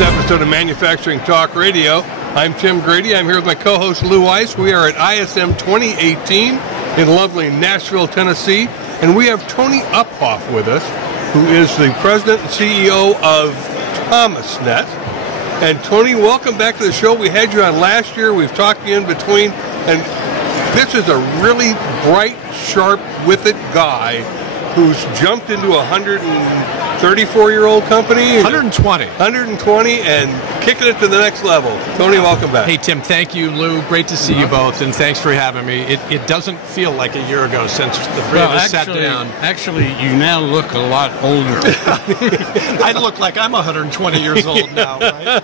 this episode of Manufacturing Talk Radio. I'm Tim Grady. I'm here with my co-host Lou Weiss. We are at ISM 2018 in lovely Nashville, Tennessee, and we have Tony Uphoff with us, who is the president and CEO of ThomasNet. And Tony, welcome back to the show. We had you on last year. We've talked to you in between, and this is a really bright, sharp, with it guy who's jumped into a 134-year-old company. 120. 120 and kicking it to the next level. Tony, welcome back. Hey, Tim, thank you. Lou, great to see you both, and thanks for having me. It doesn't feel like a year ago since the three of us sat down. Actually, you now look a lot older. I look like I'm 120 years old now, right?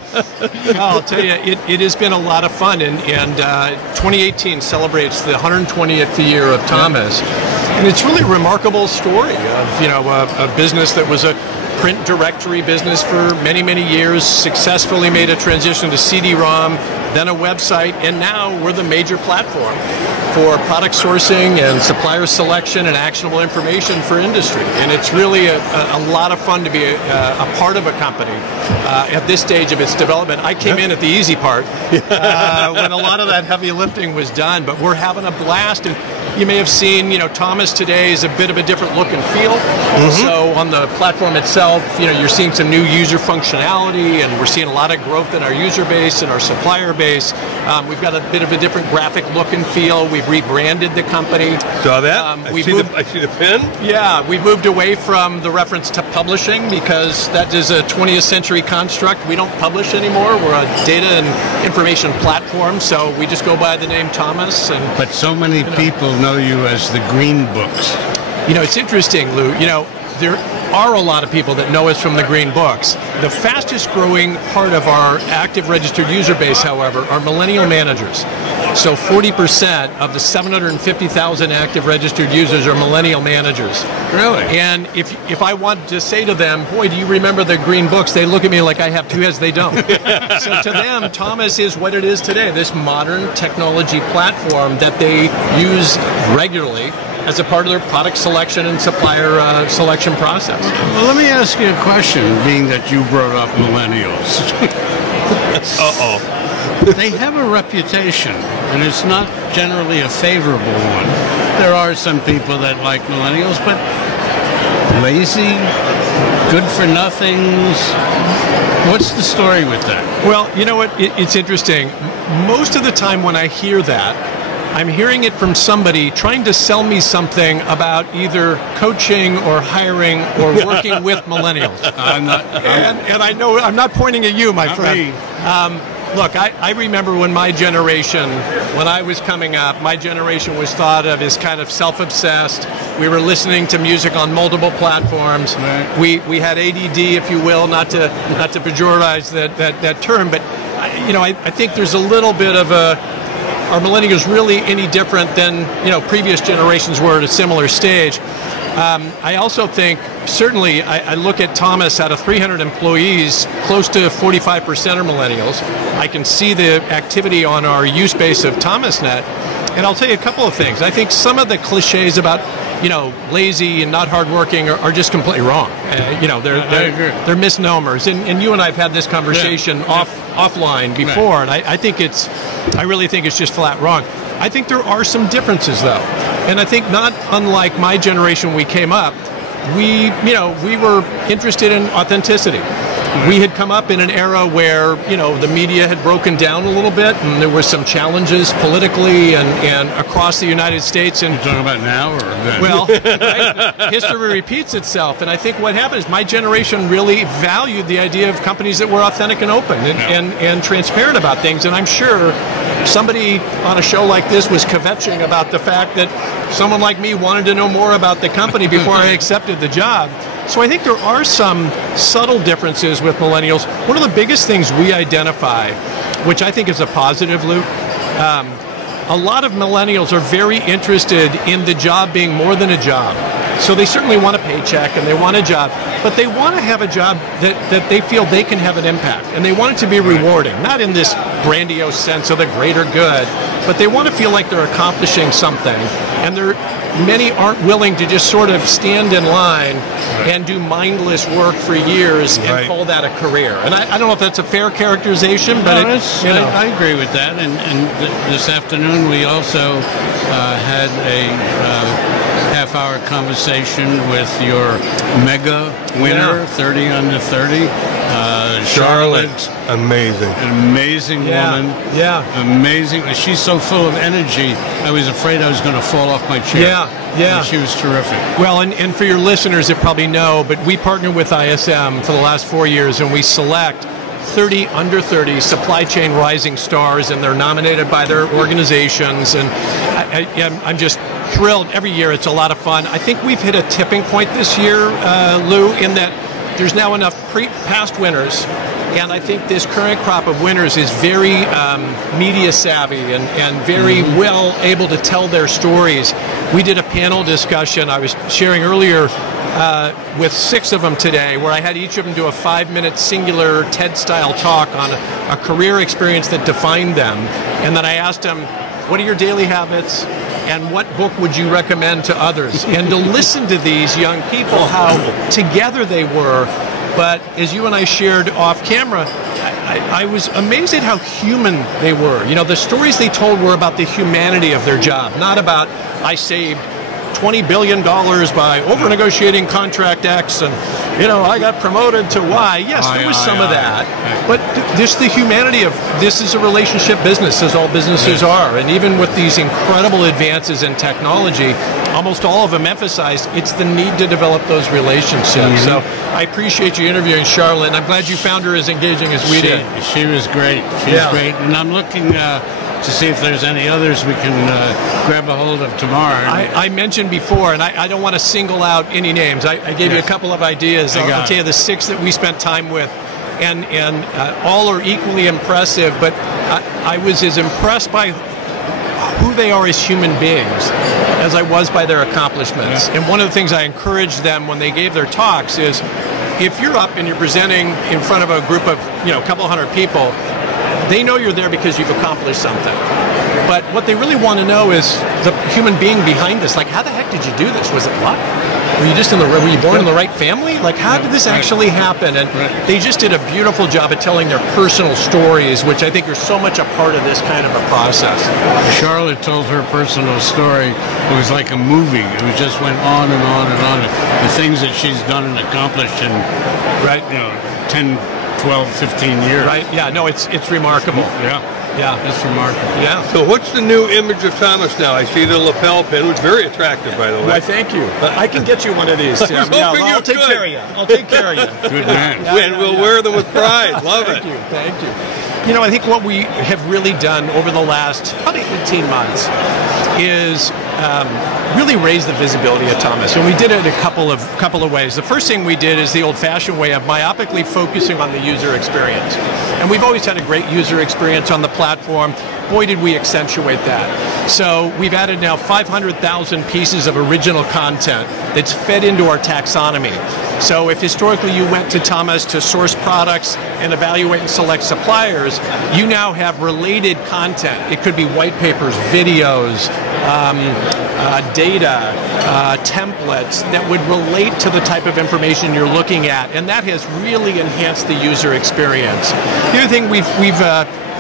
I'll tell you, it has been a lot of fun, and 2018 celebrates the 120th year of Thomas. And it's really a remarkable story of, a business that was a print directory business for many, many years, successfully made a transition to CD-ROM, then a website, and now we're the major platform for product sourcing and supplier selection and actionable information for industry. And it's really a lot of fun to be a part of a company at this stage of its development. I came in at the easy part when a lot of that heavy lifting was done, but we're having a blast. And you may have seen, Thomas today is a bit of a different look and feel. So on the platform itself, you're seeing some new user functionality, and we're seeing a lot of growth in our user base and our supplier base. We've got a bit of a different graphic look and feel. We've rebranded the company. Saw that? I see the pin. Yeah, we moved away from the reference to publishing because that is a 20th century construct. We don't publish anymore. We're a data and information platform, so we just go by the name Thomas. But so many people know you as the Green Books. It's interesting, Lou. There are a lot of people that know us from the Green Books. The fastest growing part of our active registered user base, however, are millennial managers. So 40% of the 750,000 active registered users are millennial managers. Really? And if I want to say to them, boy, do you remember the Green Books? They look at me like I have two heads. They don't. So to them, Thomas is what it is today, this modern technology platform that they use regularly as a part of their product selection and supplier selection process. Well, let me ask you a question, being that you brought up millennials. Uh-oh. They have a reputation, and it's not generally a favorable one. There are some people that like millennials, but lazy, good-for-nothings. What's the story with that? Well, you know what? It's interesting. Most of the time when I hear that, I'm hearing it from somebody trying to sell me something about either coaching or hiring or working with millennials. And I know I'm not pointing at you, my friend. Look, I remember when my generation, when I was coming up, my generation was thought of as kind of self-obsessed. We were listening to music on multiple platforms. Right. We had ADD, if you will, not to pejoratize that term, but I think there's a little bit of are millennials really any different than previous generations were at a similar stage? I also think, certainly, I look at Thomas, out of 300 employees, close to 45% are millennials. I can see the activity on our use base of ThomasNet, and I'll tell you a couple of things. I think some of the cliches about lazy and not hardworking are just completely wrong. They're misnomers. And you and I have had this conversation offline before, and I really think it's just flat wrong. I think there are some differences, though. And I think not unlike my generation when we came up, we were interested in authenticity. We had come up in an era where, the media had broken down a little bit, and there were some challenges politically and across the United States. And you're talking about now or then? Well, right? History repeats itself. And I think what happened is my generation really valued the idea of companies that were authentic and open and transparent about things. And I'm sure somebody on a show like this was kvetching about the fact that someone like me wanted to know more about the company before I accepted the job. So I think there are some subtle differences with millennials. One of the biggest things we identify, which I think is a positive, Luke, a lot of millennials are very interested in the job being more than a job. So they certainly want a paycheck and they want a job, but they want to have a job that they feel they can have an impact, and they want it to be rewarding, not in this grandiose sense of the greater good, but they want to feel like they're accomplishing something, and they're many aren't willing to just sort of stand in line and do mindless work for years and call that a career. And I don't know if that's a fair characterization, but I agree with that. And this afternoon we also had a half-hour conversation with your mega winner, 30 under 30. Charlotte, amazing. An amazing woman. Yeah. Amazing. She's so full of energy, I was afraid I was going to fall off my chair. Yeah. And she was terrific. Well, and for your listeners that probably know, but we partner with ISM for the last 4 years, and we select 30 under 30 supply chain rising stars, and they're nominated by their organizations. And I'm just thrilled. Every year it's a lot of fun. I think we've hit a tipping point this year, Lou, in that there's now enough past winners, and I think this current crop of winners is very media savvy and very well able to tell their stories. We did a panel discussion I was sharing earlier with 6 of them today, where I had each of them do a 5-minute singular TED-style talk on a career experience that defined them. And then I asked them, what are your daily habits? And what book would you recommend to others? And to listen to these young people, how together they were, but as you and I shared off camera, I was amazed at how human they were. You know, the stories they told were about the humanity of their job, not about, I saved $20 billion by over-negotiating contract X, and, you know, I got promoted to Y. Yes, there was some of that. But just the humanity of this is a relationship business, as all businesses are. And even with these incredible advances in technology, almost all of them emphasize it's the need to develop those relationships. So I appreciate you interviewing Charlotte, and I'm glad you found her as engaging as we did. She was great. She's great. And I'm looking to see if there's any others we can grab a hold of tomorrow. I mentioned before, and I don't want to single out any names. I gave you a couple of ideas. I'll tell you the 6 that we spent time with, and all are equally impressive, but I was as impressed by who they are as human beings as I was by their accomplishments. And one of the things I encouraged them when they gave their talks is, if you're up and you're presenting in front of a group of, a couple hundred people, they know you're there because you've accomplished something. But what they really want to know is the human being behind this. Like, how the heck did you do this? Was it luck? Were you born in the right family? Like, how did this actually happen? And they just did a beautiful job at telling their personal stories, which I think are so much a part of this kind of a process. Charlotte told her personal story. It was like a movie. It just went on and on and on. The things that she's done and accomplished in 10, 12, 15 years. Right, yeah, no, it's remarkable. Yeah, it's remarkable. Yeah. So what's the new image of Thomas now? I see the lapel pin, which is very attractive, by the way. Why, thank you. I can get you one of these, Tim. I'll take care of you. I'll take care of you. Good man. And we'll wear them with pride. Love it. Thank you. I think what we have really done over the last probably 18 months is really raise the visibility of Thomas, and we did it a couple of ways. The first thing we did is the old-fashioned way of myopically focusing on the user experience, and we've always had a great user experience on the platform. Boy, did we accentuate that. So we've added now 500,000 pieces of original content that's fed into our taxonomy. So if historically you went to Thomas to source products and evaluate and select suppliers, you now have related content. It could be white papers, videos, data, templates that would relate to the type of information you're looking at, and that has really enhanced the user experience. The other thing, we've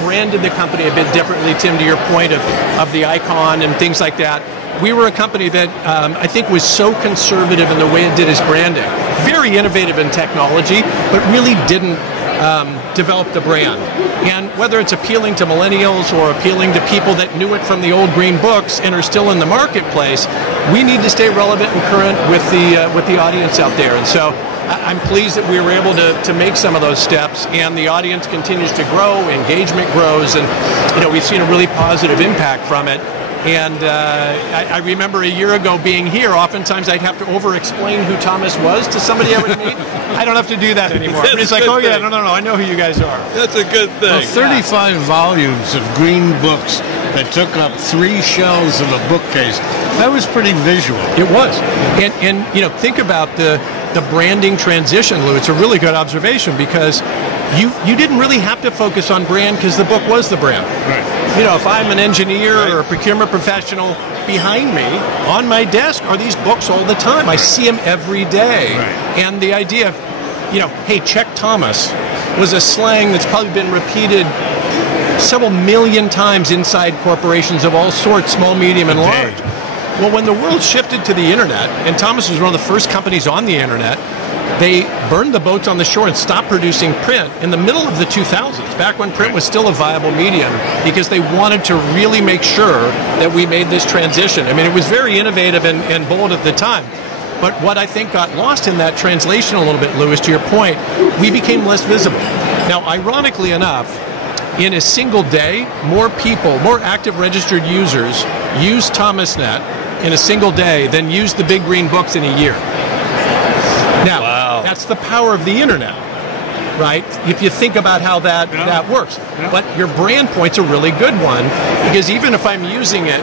branded the company a bit differently, Tim, to your point of the icon and things like that. We were a company that I think was so conservative in the way it did its branding. Very innovative in technology, but really didn't develop the brand. And whether it's appealing to millennials or appealing to people that knew it from the old green books and are still in the marketplace, we need to stay relevant and current with the audience out there. And so I'm pleased that we were able to make some of those steps, and the audience continues to grow, engagement grows, and we've seen a really positive impact from it. And I remember a year ago being here, oftentimes I'd have to over-explain who Thomas was to somebody I would meet. I don't have to do that anymore. It's like, oh yeah, no, I know who you guys are. That's a good thing. Well, 35 volumes of green books that took up 3 shelves of a bookcase. That was pretty visual. It was. And think about the branding transition, Lou. It's a really good observation, because you didn't really have to focus on brand because the book was the brand. Right. You know, if I'm an engineer or a procurement professional, behind me on my desk are these books all the time. I see them every day. Right. And the idea of, you know, hey, check Thomas was a slang that's probably been repeated several million times inside corporations of all sorts, small, medium, and large. Well, when the world shifted to the internet, and Thomas was one of the first companies on the internet, they burned the boats on the shore and stopped producing print in the middle of the 2000s, back when print was still a viable medium, because they wanted to really make sure that we made this transition. I mean, it was very innovative and bold at the time. But what I think got lost in that translation a little bit, Louis, to your point, we became less visible. Now, ironically enough, in a single day, more people, more active registered users use ThomasNet in a single day than use the Big Green Books in a year. Now, that's the power of the internet, right? If you think about how that works. But your brand point's a really good one, because even if I'm using it,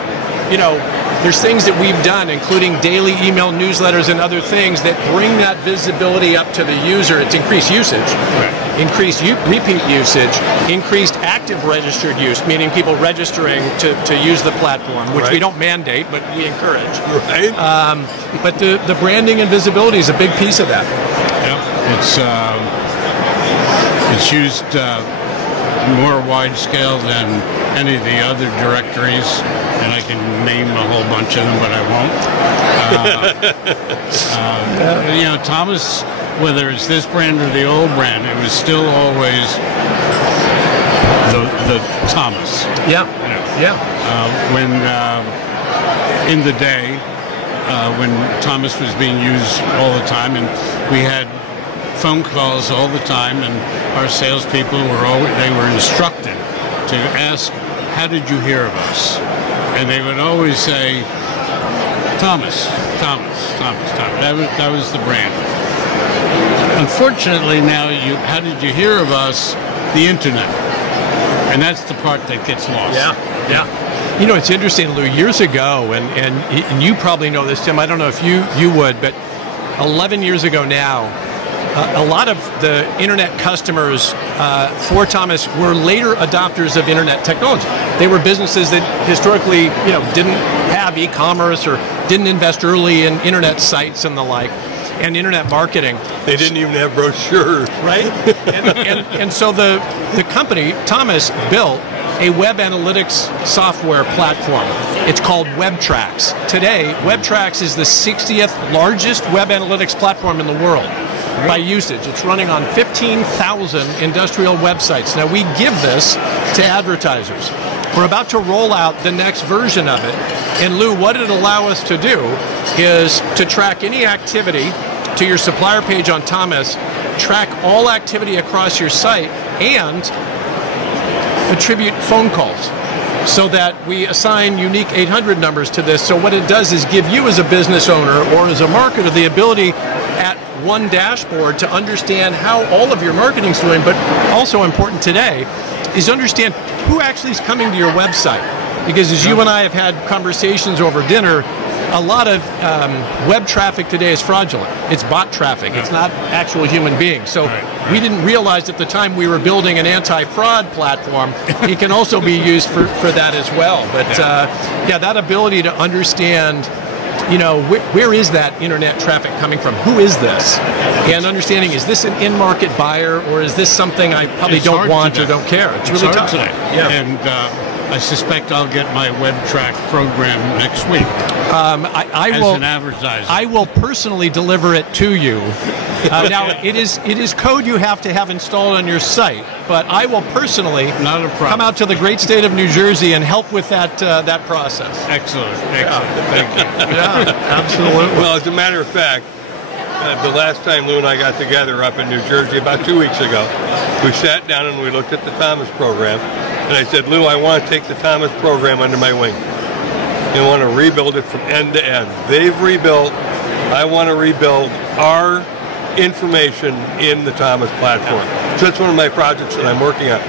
you know, there's things that we've done, including daily email newsletters and other things that bring that visibility up to the user. It's increased usage, increased repeat usage, increased active registered use, meaning people registering to use the platform, which we don't mandate, but we encourage. Right. But the branding and visibility is a big piece of that. It's used more wide scale than any of the other directories, and I can name a whole bunch of them, but I won't. You know, Thomas, whether it's this brand or the old brand, it was still always the Thomas. Yeah. You know, yeah. when in the day, when Thomas was being used all the time, and we had phone calls all the time, and our salespeople were instructed to ask, "How did you hear of us?" And they would always say, "Thomas, Thomas, Thomas, Thomas." That was the brand. Unfortunately, now how did you hear of us? The internet, and that's the part that gets lost. Yeah. You know, it's interesting, Lou. Years ago, and you probably know this, Tim. I don't know if you would, but 11 years ago now, a lot of the internet customers for Thomas were later adopters of internet technology. They were businesses that historically, you know, didn't have e-commerce or didn't invest early in internet sites and the like, and internet marketing. They didn't even have brochures. Right? and so the company, Thomas, built a web analytics software platform. It's called WebTrax. Today, WebTrax is the 60th largest web analytics platform in the world by usage. It's running on 15,000 industrial websites. Now, we give this to advertisers. We're about to roll out the next version of it. And Lou, what it'll allow us to do is to track any activity to your supplier page on Thomas, track all activity across your site, and attribute phone calls so that we assign unique 800 numbers to this. So what it does is give you as a business owner or as a marketer the ability at one dashboard to understand how all of your marketing is doing, but also important today is understand who actually is coming to your website. Because as you and I have had conversations over dinner, a lot of web traffic today is fraudulent. It's bot traffic. It's not actual human beings. So we didn't realize at the time we were building an anti-fraud platform, it can also be used for that as well. But yeah, that ability to understand, you know, where is that internet traffic coming from? Who is this? And understanding, is this an in-market buyer, or is this something I probably don't want or don't care? It's really tough today. Yeah. And I suspect I'll get my WebTrack program next week. I as will, an advertiser. I will personally deliver it to you. Now, it is code you have to have installed on your site, but I will personally come out to the great state of New Jersey and help with that process. Excellent. Thank you. Yeah, absolutely. Well, as a matter of fact, the last time Lou and I got together up in New Jersey about 2 weeks ago, we sat down and we looked at the Thomas program, and I said, Lou, I want to take the Thomas program under my wing. I want to rebuild it from end to end. They've rebuilt. I want to rebuild our information in the Thomas platform. So that's one of my projects that I'm working on.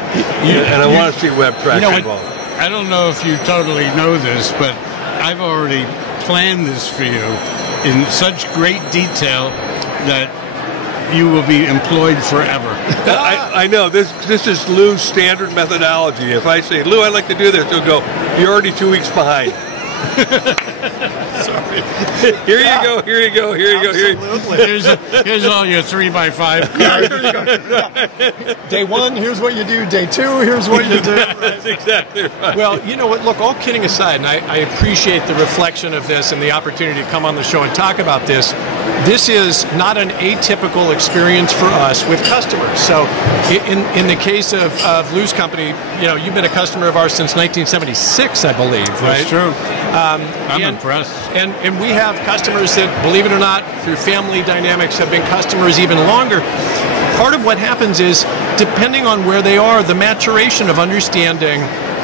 And I want to see WebTrack involved. I don't know if you totally know this, but I've already planned this for you in such great detail that you will be employed forever. I know this is Lou's standard methodology. If I say, Lou, I'd like to do this, he'll go, you're already 2 weeks behind. Sorry. Here you go. Here you go. Here you go. Here's all your 3x5 cards. Day one, here's what you do. Day two, here's what you do. That's exactly right. Well, you know what? Look, all kidding aside, and I appreciate the reflection of this and the opportunity to come on the show and talk about this. This is not an atypical experience for us with customers. So, in the case of Lou's company, you know, you've been a customer of ours since 1976, I believe, right? That's true. I'm impressed. And we have customers that, believe it or not, through family dynamics, have been customers even longer. Part of what happens is, depending on where they are, the maturation of understanding,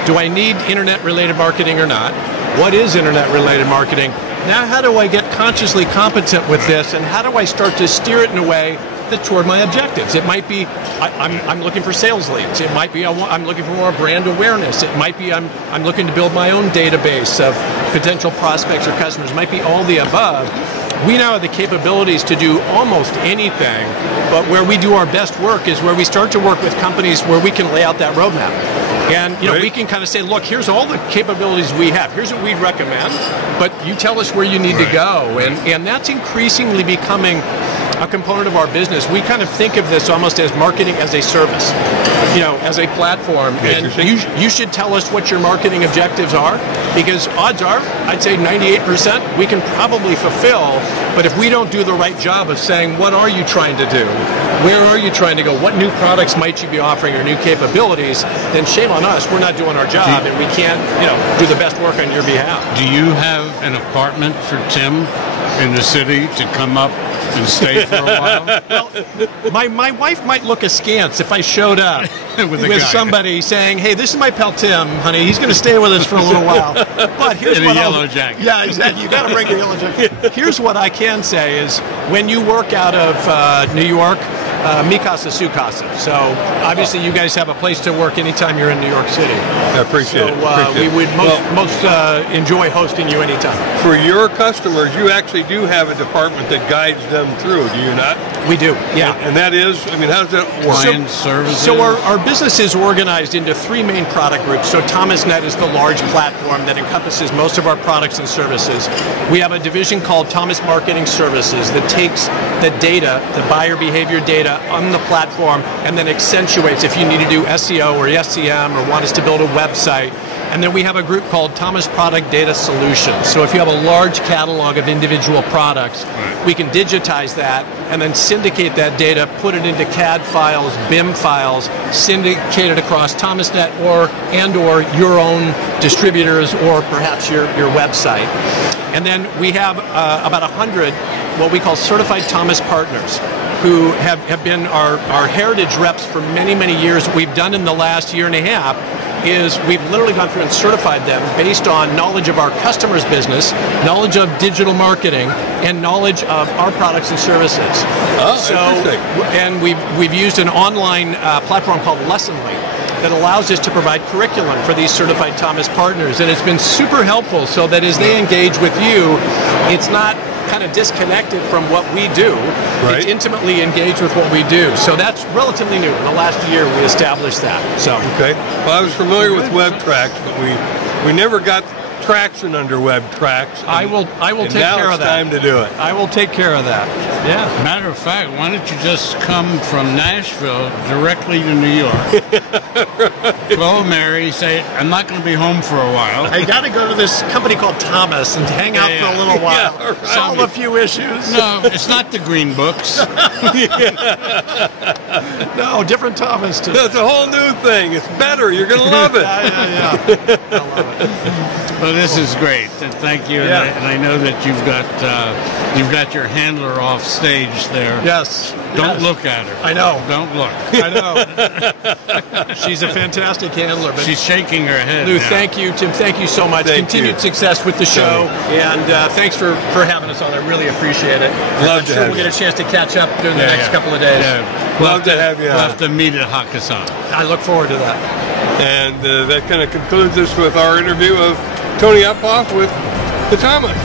do I need internet-related marketing or not? What is internet-related marketing? Now, how do I get consciously competent with this, and how do I start to steer it in a way that's toward my objectives? It might be I'm looking for sales leads. It might be I'm looking for more brand awareness. It might be I'm looking to build my own database of potential prospects or customers. It might be all the above. We now have the capabilities to do almost anything, but where we do our best work is where we start to work with companies where we can lay out that roadmap. And you know, we can kind of say, look, here's all the capabilities we have. Here's what we'd recommend, but you tell us where you need to go. And that's increasingly becoming a component of our business. We kind of think of this almost as marketing as a service, you know, as a platform. And you should tell us what your marketing objectives are, because odds are, I'd say 98% we can probably fulfill. But if we don't do the right job of saying, what are you trying to do? Where are you trying to go? What new products might you be offering or new capabilities? Then shame on us. We're not doing our job, and we can't, you know, do the best work on your behalf. Do you have an apartment for Tim in the city to come up and stay for a while? Well, my wife might look askance if I showed up with somebody saying, hey, this is my pal Tim, honey. He's going to stay with us for a little while. But here's in what a yellow jacket. Yeah, exactly. You got to bring your yellow jacket. Here's what I can say is, when you work out of New York, mi casa, su casa. So obviously you guys have a place to work anytime you're in New York City. I appreciate it. We would most enjoy hosting you anytime. For your customers, you actually do have a department that guides them through, do you not? We do, yeah. And that is, I mean, how does that work? Client services? So our business is organized into three main product groups. So ThomasNet is the large platform that encompasses most of our products and services. We have a division called Thomas Marketing Services that takes the data, the buyer behavior data on the platform, and then accentuates if you need to do SEO or SEM or want us to build a website. And then we have a group called Thomas Product Data Solutions. So if you have a large catalog of individual products, we can digitize that and then syndicate that data, put it into CAD files, BIM files, syndicate it across ThomasNet or your own distributors or perhaps your website. And then we have about 100 what we call certified Thomas partners, who have been our heritage reps for many, many years. What we've done in the last year and a half is we've literally gone through and certified them based on knowledge of our customers' business, knowledge of digital marketing, and knowledge of our products and services. Oh, interesting. And we've used an online platform called Lessonly that allows us to provide curriculum for these certified Thomas partners. And it's been super helpful so that as they engage with you, it's not kind of disconnected from what we do. Right. It's intimately engaged with what we do. So that's relatively new. In the last year, we established that. So okay. Well, I was familiar with WebTrax, but we never got traction under WebTrax. I will take care of that. Now it's time to do it. I will take care of that. Yeah. Matter of fact, why don't you just come from Nashville directly to New York? Call Mary, say, I'm not going to be home for a while. I got to go to this company called Thomas and hang out for a little while. Yeah, right. Solve a few issues. No, it's not the Green Books. No, different Thomas. It's a whole new thing. It's better. You're going to love it. Yeah. I love it. Well, this is great, and thank you. Yeah. And I know that you've got your handler off stage there. Yes. Don't look at her. I know. Don't look. I know. She's a fantastic handler. But she's shaking her head. Lou, now. thank you, Tim. Thank you so much. Continued success with the show, and thanks for having us on. I really appreciate it. Love I'm sure we'll get a chance to catch up during the next couple of days. Yeah. Love to have you on. We'll have to meet at Hakkasan. I look forward to that. And that kind of concludes us with our interview of Tony Uphoff with the Thomas.